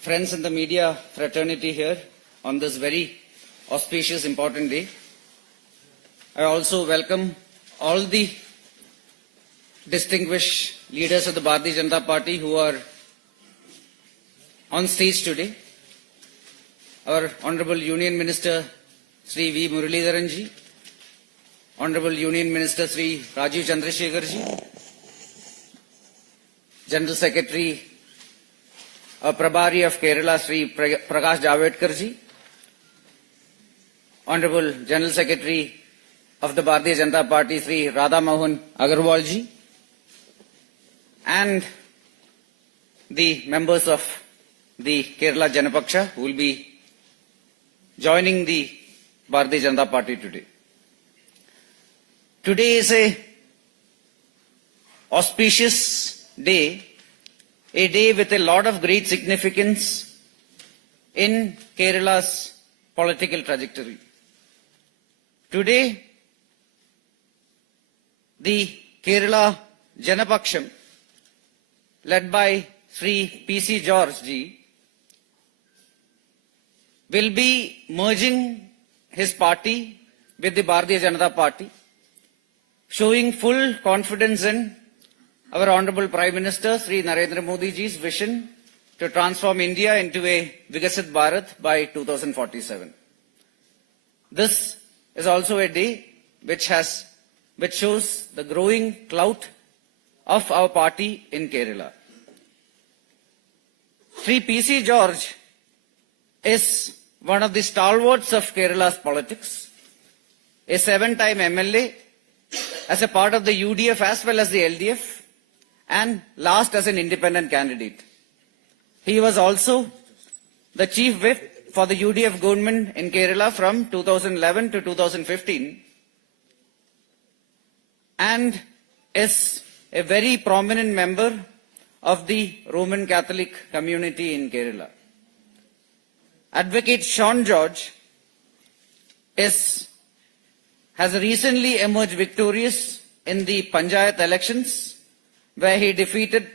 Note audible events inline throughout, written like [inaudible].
friends in the media fraternity here on this very auspicious, important day. I also welcome all the distinguished leaders of the Bharatiya Janata Party who are on stage today. Our Honorable Union Minister Sri V. Muralidharanji, Honorable Union Minister Sri Rajiv Chandrasekharji, General Secretary uh, Prabhari of Kerala Sri Prakash Javadkarji, Honorable General Secretary of the Bharatiya Janata Party Sri Radha Mohan Agarwal ji, and the members of the Kerala Janapaksha who will be joining the Bharatiya Janata Party today. Today is a auspicious day, a day with a lot of great significance in Kerala's political trajectory. Today, the Kerala Janapaksham, led by Sri P.C. George ji, will be merging his party with the Bharatiya Janata Party, showing full confidence in our Honorable Prime Minister Sri Narendra Modi ji's vision to transform India into a Vikasit Bharat by 2047. This is also a day which has which shows the growing clout of our party in Kerala. Sri P.C. George is one of the stalwarts of Kerala's politics, a seven-time MLA, as a part of the UDF as well as the LDF, and last as an independent candidate. He was also the chief whip for the UDF government in Kerala from 2011 to 2015 and is a very prominent member of the Roman Catholic community in Kerala. Advocate Sean George is, has recently emerged victorious in the Panchayat elections where he defeated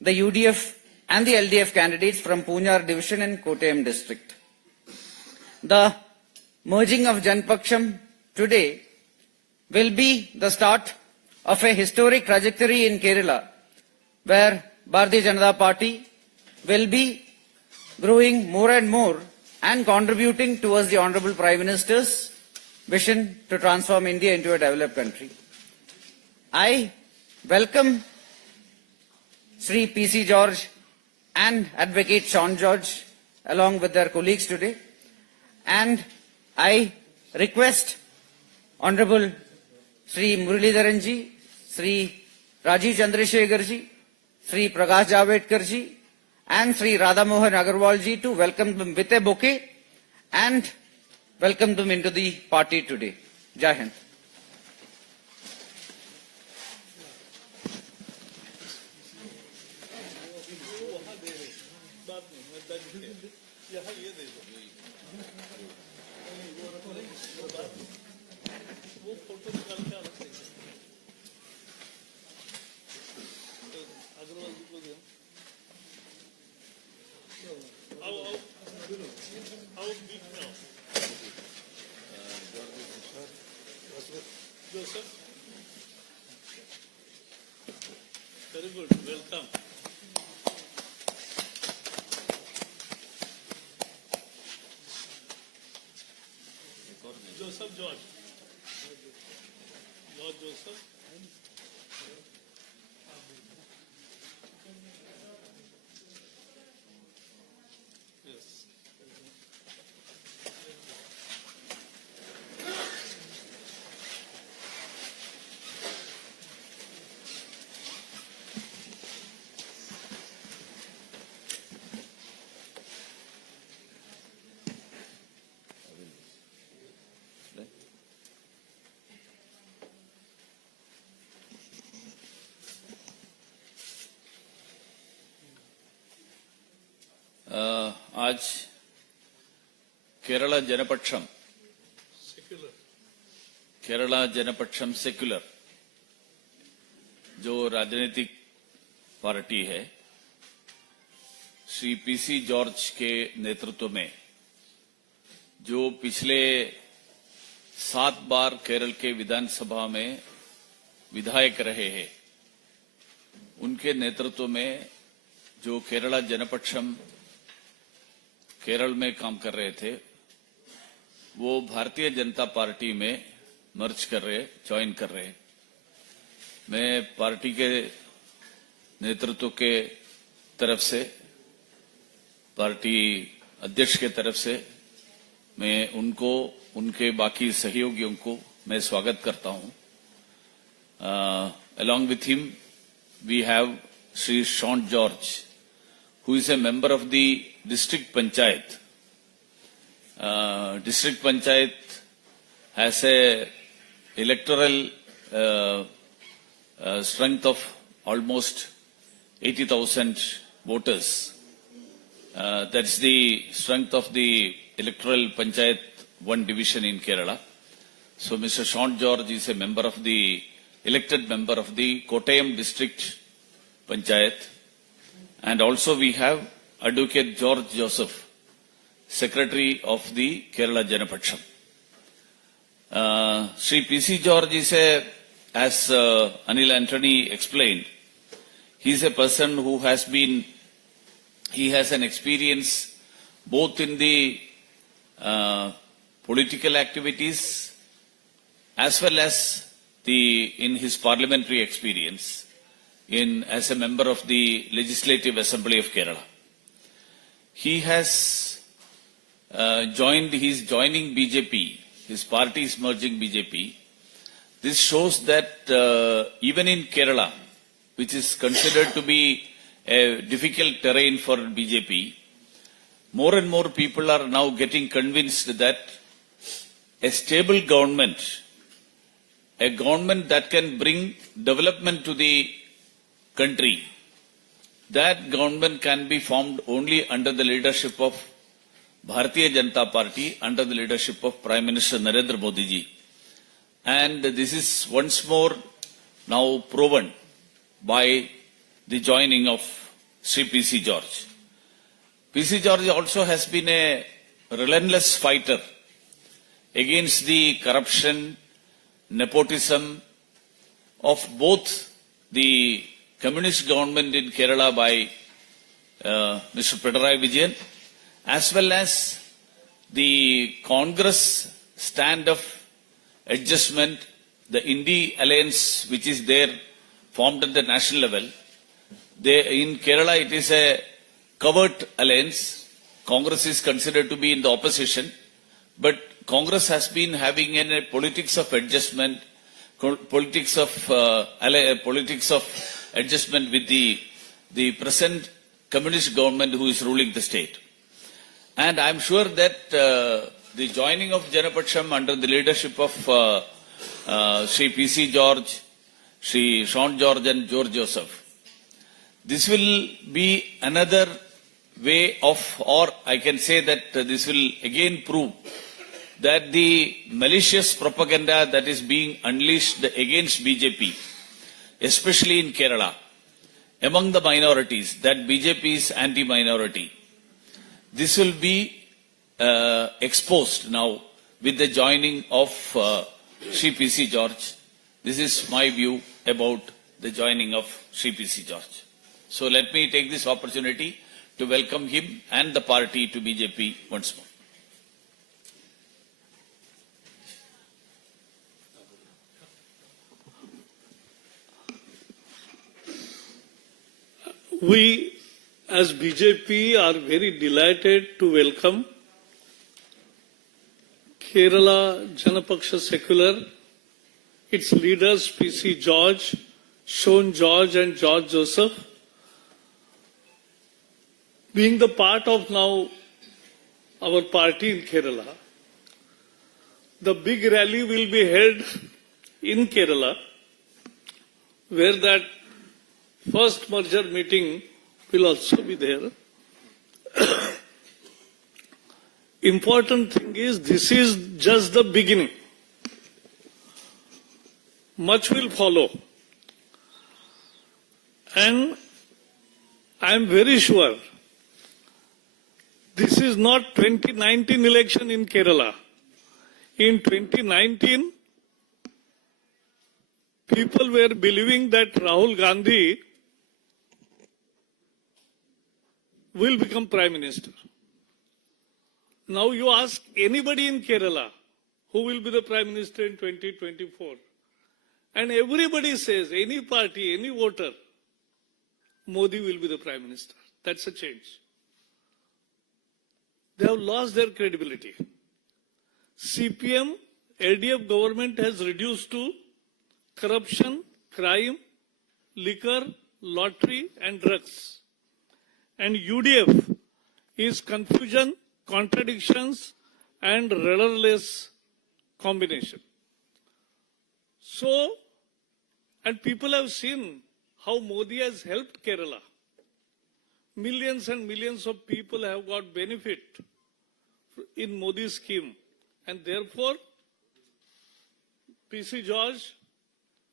the UDF and the LDF candidates from Punyar division and Kottayam district. The merging of Janpaksham today will be the start of a historic trajectory in Kerala where Bharatiya Janata Party will be growing more and more and contributing towards the Honorable Prime Minister's vision to transform India into a developed country. I welcome Sri P.C. George and Advocate Sean George along with their colleagues today. And I request Honorable Sri Muralidharanji, Sri Rajiv Chandrasekharji, Sri Prakash Javadkarji, and Sri Radha Mohan Agarwalji to welcome them with a bouquet and welcome them into the party today. Jai Hind. George. Lord Joseph. आज Kerala Janapaksham. Kerala Janapaksham secular जो राजनीतिक party है Shri PC George के नेतृत्व में जो पिछले सात बार केरल के विधानसभा में विधायक रहे हैं उनके नेतृत्व में जो केरला जनपक्षम केरल में काम कर रहे थे, वो भारतीय जनता पार्टी में मर्ज कर रहे ज्वाइन कर रहे। मैं पार्टी के नेतृत्व के तरफ़ से, पार्टी अध्यक्ष के तरफ़ से, मैं उनको, उनके बाकी सहयोगियों को मैं स्वागत करता हूँ। along with him, we have Sri Sean George, who is a member of the district panchayat uh, district panchayat has a electoral uh, uh, strength of almost 80,000 voters. Uh, that's the strength of the electoral panchayat one division in Kerala. So Mr. Sean George is a member of the elected member of the Kottayam district panchayat. And also we have Advocate George Joseph, Secretary of the Kerala Sri P.C. George is a, as uh, Anil Antony explained, he is a person who has been, he has an experience both in the uh, political activities as well as the, in his parliamentary experience in, as a member of the Legislative Assembly of Kerala. He has uh, joined, is joining BJP, his party is merging BJP. This shows that uh, even in Kerala, which is considered to be a difficult terrain for BJP, more and more people are now getting convinced that a stable government, a government that can bring development to the country, that government can be formed only under the leadership of Bharatiya Janata Party, under the leadership of Prime Minister Narendra Modi ji. And this is once more now proven by the joining of Sri P.C. George. P.C. George also has been a relentless fighter against the corruption, nepotism of both the communist government in Kerala by uh, Mr. Pinarayi Vijayan as well as the Congress stand of adjustment, the Indie alliance which is there formed at the national level. They, in Kerala, it is a covert alliance. Congress is considered to be in the opposition, but Congress has been having a politics of adjustment, politics of uh, politics of adjustment with the the present communist government who is ruling the state. And I'm sure that uh, the joining of Janapaksham under the leadership of uh, uh, Sri P.C. George, Sri Sean George and George Joseph, this will be another way of, or I can say that this will again prove that the malicious propaganda that is being unleashed against BJP, especially in Kerala, among the minorities, that BJP is anti-minority, this will be uh, exposed now with the joining of uh. George. This is my view about the joining of Sri P.C. George. So let me take this opportunity to welcome him and the party to BJP once more. We, as BJP, are very delighted to welcome Kerala Janapaksha Secular, its leaders PC George, Sean George, and George Joseph, being the part of now our party in Kerala. The big rally will be held in Kerala, where that first merger meeting will also be there. [coughs] Important thing is this is just the beginning. Much will follow. And I am very sure this is not 2019 election in Kerala. In 2019, people were believing that Rahul Gandhi will become prime minister. Now you ask anybody in Kerala who will be the prime minister in 2024. And everybody says, any party, any voter, Modi will be the prime minister. That's a change. They have lost their credibility. CPM, LDF government has reduced to corruption, crime, liquor, lottery, and drugs. And UDF is confusion, contradictions, and rudderless combination. So, and people have seen how Modi has helped Kerala. Millions and millions of people have got benefit in Modi's scheme. And therefore, PC George,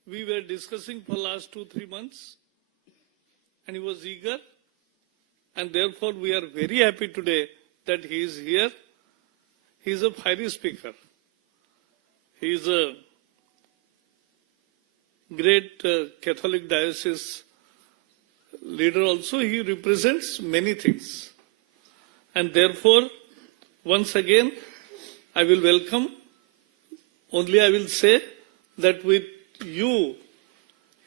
we were discussing for last two, three months, and he was eager. And therefore, we are very happy today that he is here. He is a fiery speaker. He is a great uh, Catholic diocese leader also. He represents many things. And therefore, once again, I will welcome. Only I will say that with you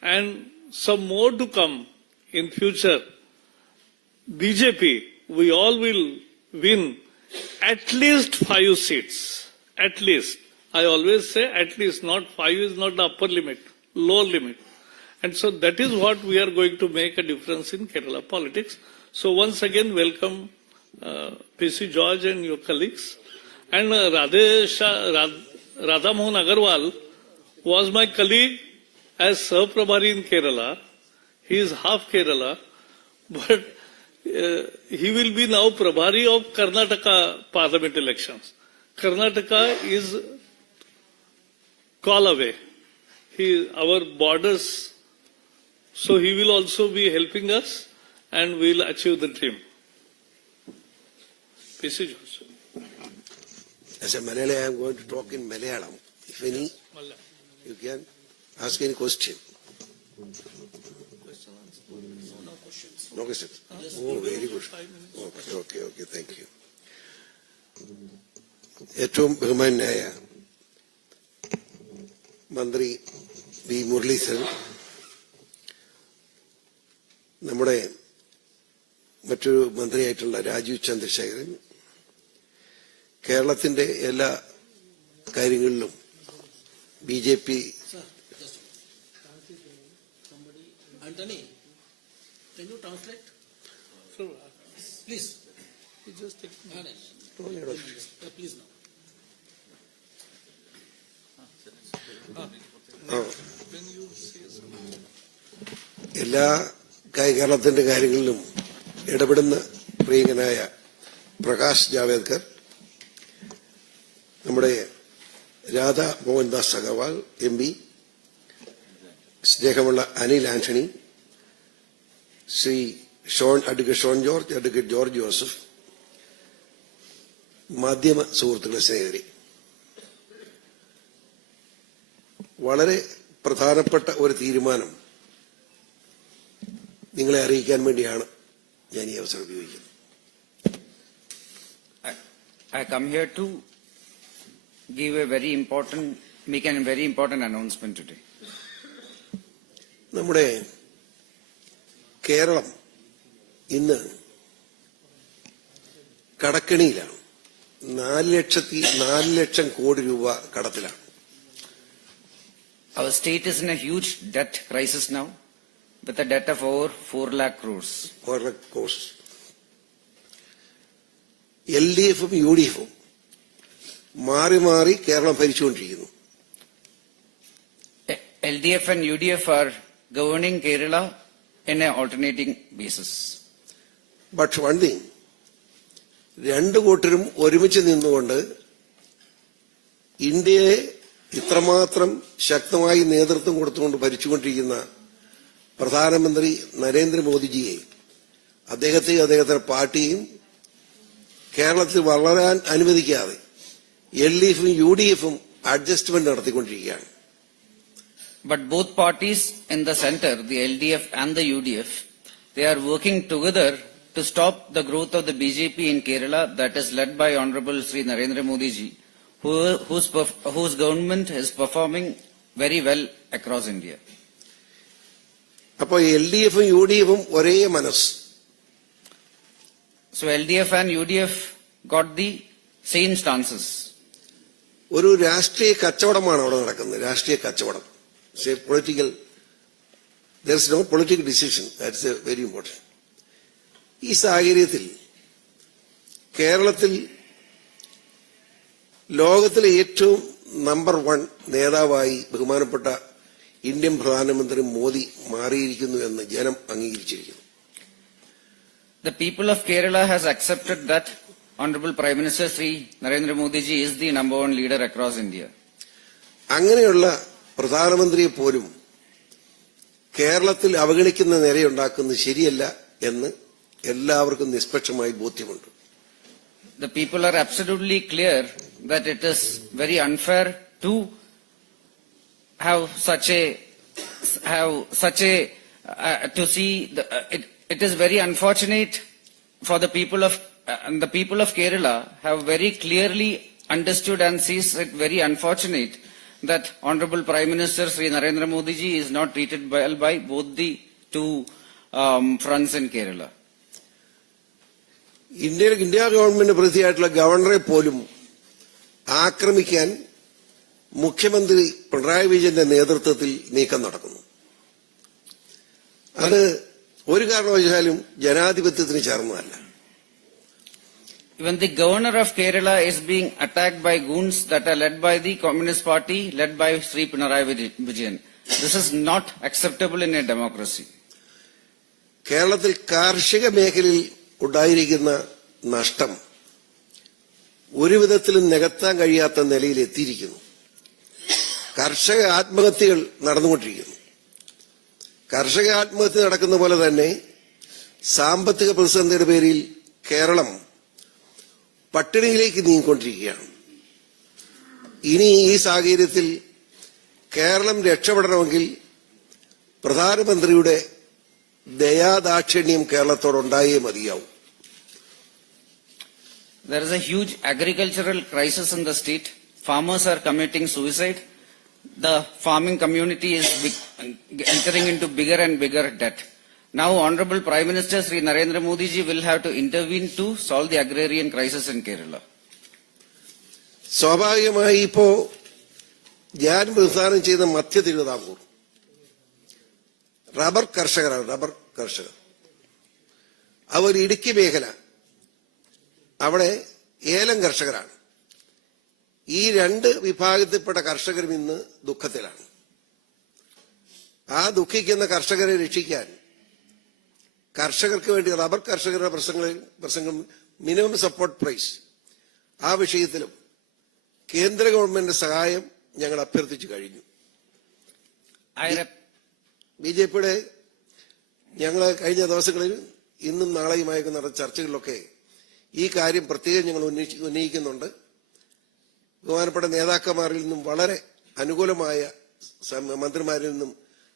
and some more to come in future, BJP, we all will win at least five seats. At least. I always say at least, not five is not the upper limit, lower limit. And so that is what we are going to make a difference in Kerala politics. So once again, welcome uh, PC George and your colleagues. And uh, Radhesha, Rad, Radha Mohan Agarwal was my colleague as Sahaprabhari in Kerala. He is half Kerala, [laughs] but Uh, he will be now Prabhari of Karnataka parliament elections. Karnataka is call away. He, our borders, so he will also be helping us and we will achieve the dream. PC George. As a Malayali, I am going to talk in Malayalam. If any, you can ask any question. questions. No questions. Yes, Oh, today very good. five minutes. Okay okay okay ഏറ്റവും ബഹുമാനായ മന്ത്രി V Muraleedharan നമ്മുടെ മറ്റൊരു മന്ത്രിയായിട്ടുള്ള രാജീവ് ചന്ദ്രശേഖരൻ കേരളത്തിന്റെ എല്ലാ കാര്യങ്ങളിലും B J P can you translate? So, Please. you just take Ganesh. Oh, Uh, please now. ആ, എല്ലാ കാ- കേരളത്തിന്റെ കാര്യങ്ങളിലും ഇടപെടുന്ന പ്രിയങ്കനായ പ്രകാശ് ജാവേദ്കർ നമ്മുടെ രാധാ മോഹൻദാസ് അഗർവാൾ എം പി സ്നേഹമുള്ള അനിൽ ആന്റണി ശ്രീ ഷോൺ അഡ്വക്കേറ്റ് ഷോൺ ജോർജ് അഡ്വക്കേറ്റ് ജോർജ് ജോസഫ് മാധ്യമ സുഹൃത്തുക്കളെ സ്നേഹരി. വളരെ പ്രധാനപ്പെട്ട ഒരു തീരുമാനം നിങ്ങളെ അറിയിക്കാൻ വേണ്ടിയാണ് ഞാൻ ഈ അവസരം ഉപയോഗിക്കുന്നത്. I come here to give a very important, make a very important announcement today നമ്മുടെ കേരളം ഇന്ന് കടക്കണിയിലാണ് നാല് ലക്ഷത്തി നാല് ലക്ഷം കോടി രൂപ കടത്തിലാണ് Our state is in a huge debt crisis now, with a debt of over 4 lakh crores. വളരെ കോഴ്സ് എൽ ഡി എഫും U D എഫും മാറി മാറി കേരളം ഭരിച്ചുകൊണ്ടിരിക്കുന്നു Eh, LDF and UDF are governing Kerala in a alternating basis. പക്ഷെ one thing രണ്ടു കൂട്ടരും ഒരുമിച്ച് നിന്നുകൊണ്ട് ഇന്ത്യയെ ഇത്രമാത്രം ശക്തമായി നേതൃത്വം കൊടുത്തുകൊണ്ട് ഭരിച്ചുകൊണ്ടിരിക്കുന്ന പ്രധാനമന്ത്രി നരേന്ദ്രമോദിജിയെ അദ്ദേഹത്തെയും അദ്ദേഹത്തിന്റെ പാർട്ടിയും കേരളത്തിൽ വളരാൻ അനുവദിക്കാതെ എൽ ഡി എഫും യു ഡി എഫും അഡ്ജസ്റ്റ്മെന്റ് നടത്തിക്കൊണ്ടിരിക്കുകയാണ് But both parties in the center, the LDF and the UDF, they are working together to stop the growth of the BJP in Kerala that is led by Honorable Sri Narendra Modi ji, who, whose, perf- whose government is performing very well across India. അപ്പോൾ L D എഫും U D എഫും ഒരേ മനസ്സ് So LDF and UDF got the same stances. ഒരു രാഷ്ട്രീയ കച്ചവടമാണ് അവിടെ നടക്കുന്നത് രാഷ്ട്രീയ കച്ചവടം political there is no political decision. That's a very important ഈ സാഹചര്യത്തിൽ കേരളത്തിൽ ലോകത്തിലെ ഏറ്റവും നമ്പർ വൺ നേതാവായി ബഹുമാനപ്പെട്ട ഇന്ത്യൻ പ്രധാനമന്ത്രി മോദി മാറിയിരിക്കുന്നു എന്ന് ജനം അംഗീകരിച്ചിരിക്കുന്നു The people of Kerala has accepted that Honorable Prime Minister Sri Narendra Modi ji is the number one leader across India. അങ്ങനെയുള്ള പ്രധാനമന്ത്രിയെ പോലും കേരളത്തിൽ അവഗണിക്കുന്ന നിലയുണ്ടാക്കുന്നത് ശരിയല്ല എന്ന് എല്ലാവർക്കും നിഷ്പക്ഷമായി ബോധ്യമുണ്ട് The people are absolutely clear that it is very unfair to have such a have such a uh, to see the, uh, it, it is very unfortunate for the people of uh, and the people of Kerala have very clearly understood and sees it very unfortunate that Honorable Prime Minister Sri Narendra Modi ji is not treated well by both the two um, fronts in Kerala. India India government പ്രതിയായിട്ടുള്ള ഗവർണറെ പോലും ആക്രമിക്കാൻ മുഖ്യമന്ത്രി പിണറായി വിജയന്റെ നേതൃത്വത്തിൽ നീക്കം നടക്കുന്നു അത് ഒരു കാരണവശാലും ജനാധിപത്യത്തിന് ചേർന്നതല്ല Even the governor of Kerala is being attacked by goons that are led by the Communist Party, led by Sri Pinarayi Vij- Vijayan. This is not acceptable in a democracy. കേരളത്തിൽ കാർഷിക മേഖലയിൽ ഉണ്ടായിരിക്കുന്ന നഷ്ടം ഒരു വിധത്തിലും നികത്താൻ കഴിയാത്ത നിലയിൽ എത്തിയിരിക്കുന്നു കർഷക ആത്മഹത്യകൾ നടന്നുകൊണ്ടിരിക്കുന്നു കർഷക ആത്മഹത്യ നടക്കുന്ന പോലെ തന്നെ സാമ്പത്തിക പ്രതിസന്ധിയുടെ പേരിൽ കേരളം പട്ടിണിയിലേക്ക് നീങ്ങിക്കൊണ്ടിരിക്കുകയാണ് ഇനി ഈ സാഹചര്യത്തിൽ കേരളം രക്ഷപ്പെടണമെങ്കിൽ പ്രധാനമന്ത്രിയുടെ ദയാദാക്ഷിണ്യം കേരളത്തോടുണ്ടായേ മതിയാവും There is a huge agricultural crisis in the state. Farmers are committing suicide. The farming community is entering into bigger and bigger debt. Now, Honorable Prime Minister Sri Narendra Modi ji will have to intervene to solve the agrarian crisis in Kerala. സ്വാഭാവികമായി ഇപ്പോ ഞാൻ പ്രസ്ഥാനം ചെയ്ത മധ്യ Thiruvithamkoor. Rubber കർഷകരാണ് rubber കർഷകർ. അവർ ഇടുക്കി മേഖല. അവിടെ ഏലം കർഷകരാണ്. ഈ രണ്ട് വിഭാഗത്തിൽപ്പെട്ട കർഷകരും ഇന്ന് ദുഃഖത്തിലാണ്. ആ ദുഃഖിക്കുന്ന കർഷകരെ രക്ഷിക്കാൻ കർഷകർക്ക് വേണ്ടി റബ്ബർ കർഷകരുടെ പ്രശ്നങ്ങളിൽ പ്രശ്നങ്ങൾ മിനിമം സപ്പോർട്ട് പ്രൈസ് ആ വിഷയത്തിലും കേന്ദ്ര ഗവൺമെന്റിന്റെ സഹായം ഞങ്ങൾ അഭ്യർത്ഥിച്ചു കഴിഞ്ഞു. ബി ജെ പിയുടെ ഞങ്ങൾ കഴിഞ്ഞ ദിവസങ്ങളിൽ ഇന്നും നാളെയുമായി നടന്ന ചർച്ചകളിലൊക്കെ ഈ കാര്യം പ്രത്യേകം ഞങ്ങൾ ഉന്നയിക്കുന്നുണ്ട്. ബഹുമാനപ്പെട്ട നേതാക്കന്മാരിൽ നിന്നും വളരെ അനുകൂലമായ മന്ത്രിമാരിൽ നിന്നും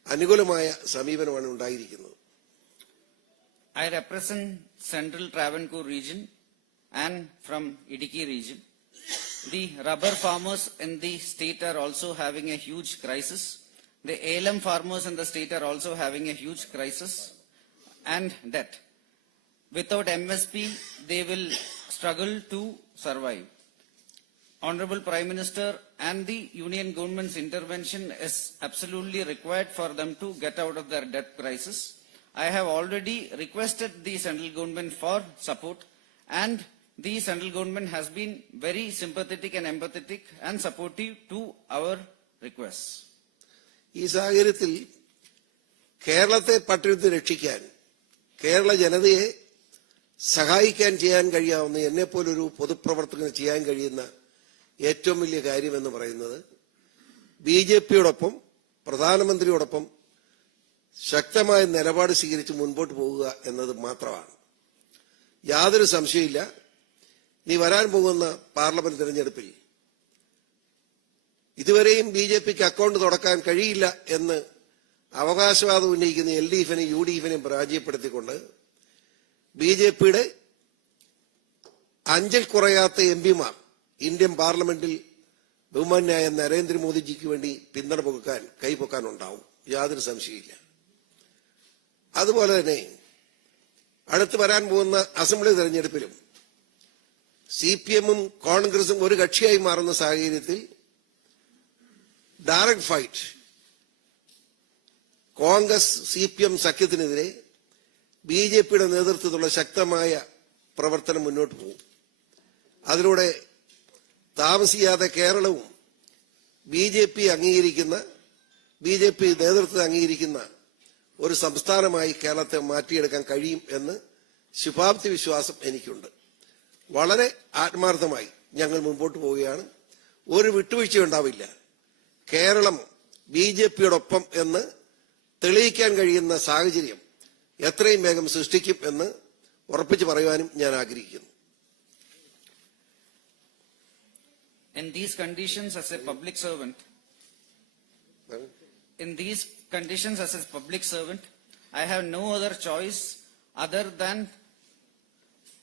അനുകൂലമായ സമീപനമാണ് ഉണ്ടായിരിക്കുന്നത്. I represent Central Travancore region and from Idiki region. The rubber farmers in the state are also having a huge crisis. The ALM farmers in the state are also having a huge crisis and debt. Without MSP, they will struggle to survive. Honorable Prime Minister and the Union government's intervention is absolutely required for them to get out of their debt crisis. I have already requested the central government for support and the central government has been very sympathetic and empathetic and supportive to our requests. ഈ സാഹചര്യത്തിൽ കേരളത്തെ പട്ടിണത്തിൽ രക്ഷിക്കാൻ കേരള ജനതയെ സഹായിക്കാൻ ചെയ്യാൻ കഴിയാവുന്ന എന്നെപ്പോലൊരു പൊതുപ്രവർത്തകന് ചെയ്യാൻ കഴിയുന്ന ഏറ്റവും വലിയ കാര്യമെന്ന് പറയുന്നത് ബി ജെ പിയോടൊപ്പം പ്രധാനമന്ത്രിയോടൊപ്പം ശക്തമായ നിലപാട് സ്വീകരിച്ച് മുൻപോട്ട് പോവുക എന്നത് മാത്രമാണ്. യാതൊരു സംശയമില്ല നീ വരാൻ പോകുന്ന പാർലമെന്റ് തിരഞ്ഞെടുപ്പിൽ ഇതുവരെയും ബി ജെ പിക്ക് അക്കൗണ്ട് തുറക്കാൻ കഴിയില്ല എന്ന് അവകാശവാദം ഉന്നയിക്കുന്ന എൽ ഡി എഫിനെയും യു ഡി എഫിനെയും പരാജയപ്പെടുത്തിക്കൊണ്ട് ബി ജെ പിയുടെ അഞ്ചിൽ കുറയാത്ത എം പിമാർ ഇന്ത്യൻ പാർലമെന്റിൽ ബഹുമാന്യായ നരേന്ദ്രമോദിജിക്ക് വേണ്ടി പിന്തുണ പൊക്കാൻ കൈപൊക്കാനുണ്ടാവും യാതൊരു സംശയമില്ല അതുപോലെ തന്നെ അടുത്ത് വരാൻ പോകുന്ന അസംബ്ലി തെരഞ്ഞെടുപ്പിലും സി പി എമ്മും കോൺഗ്രസും ഒരു കക്ഷിയായി മാറുന്ന സാഹചര്യത്തിൽ direct fight Congress C P M സഖ്യത്തിനെതിരെ B J പിയുടെ നേതൃത്വത്തിലുള്ള ശക്തമായ പ്രവർത്തനം മുന്നോട്ട് പോകും. അതിലൂടെ താമസിയാതെ കേരളവും ബി ജെ പി അംഗീകരിക്കുന്ന ബി ജെ പി നേതൃത്വത്തെ അംഗീകരിക്കുന്ന ഒരു സംസ്ഥാനമായി കേരളത്തെ മാറ്റിയെടുക്കാൻ കഴിയും എന്ന് ശുഭാപ്തി വിശ്വാസം എനിക്കുണ്ട്. വളരെ ആത്മാർത്ഥമായി ഞങ്ങൾ മുമ്പോട്ട് പോവുകയാണ്. ഒരു വിട്ടുവീഴ്ച ഉണ്ടാവില്ല. കേരളം ബി ജെ പിയോടൊപ്പം എന്ന് തെളിയിക്കാൻ കഴിയുന്ന സാഹചര്യം എത്രയും വേഗം സൃഷ്ടിക്കും എന്ന് ഉറപ്പിച്ചു പറയുവാനും ഞാൻ ആഗ്രഹിക്കുന്നു. In these conditions, as a public servant, in these conditions as a public servant, I have no other choice other than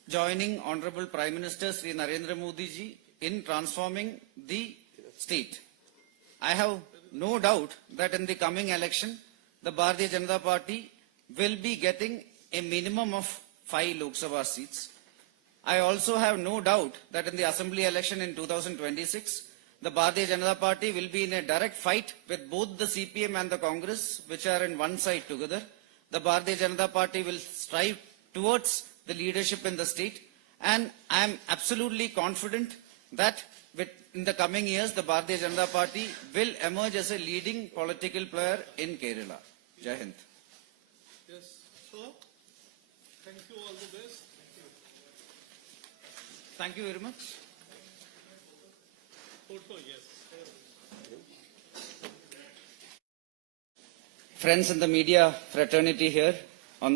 joining Honorable Prime Minister Sri Narendra Modi ji in transforming the state. I have no doubt that in the coming election, the Bharatiya Janata Party will be getting a minimum of five Lok Sabha seats. I also have no doubt that in the assembly election in 2026, the Bharatiya Janata Party will be in a direct fight with both the CPM and the Congress, which are in one side together. The Bharatiya Janata Party will strive towards the leadership in the state, and I am absolutely confident that with, in the coming years, the Bharatiya Janata Party will emerge as a leading political player in Kerala. Jai Hind. Yes, so, thank you, all the best. Thank you very much. Friends in the media fraternity here,